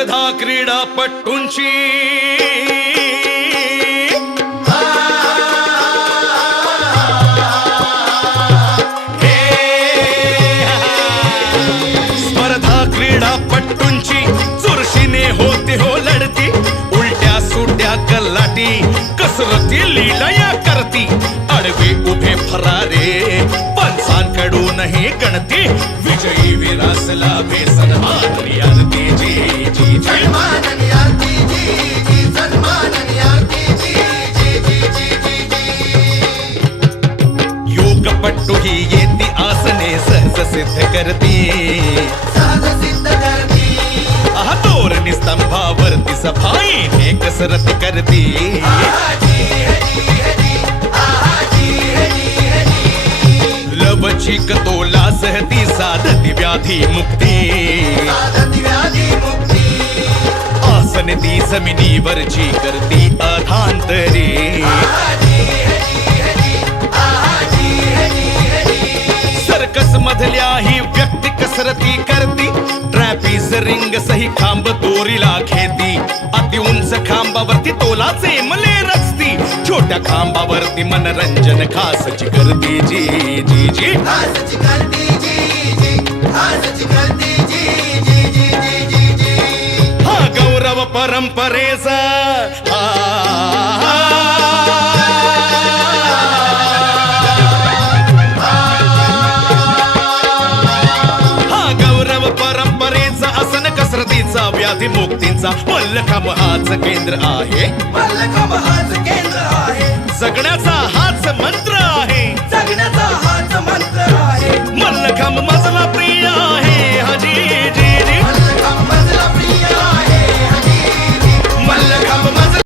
स्पर्धा क्रीडापटूंची स्पर्धा क्रीडापटूंची चुरशीने होते हो लढती, उलट्या सुट्या कल्लाटी कसरती लीलया करती, आडवे उभे फरारे पंचांकडूनही गणती, विजयी विरासला बेसन्मान आरती जी जी सन्मान आरती जी जी सन्मान आरती जी जी जी जी जी। योगपट्टू ही येती आसने सहज सिद्ध करती, तोरणी स्तंभावरती सफाईने कसरत करती, लवचिक तोला सहती साधती व्याधी मुक्ती, आसन ती जमिनीवरची करती अधांतरी, सर्कस मधल्या ही व्यक्ती कसरती करती, ट्रॅपिस रिंग सही खांब दोरीला घेती, अति उंच खांबावरती तोलाचे मले रचती, छोट्या खांबावरती मनरंजन खासची करती जी जी जी खासची करती जी जी खासची करती जी जी जी जी जी। हा गौरव परंपरेचा कसरतीचा व्याधी मुक्तीचा मल्लखांब हाच केंद्र आहे, मल्लखांब हाच केंद्र आहे, जगण्याचा हाच मंत्र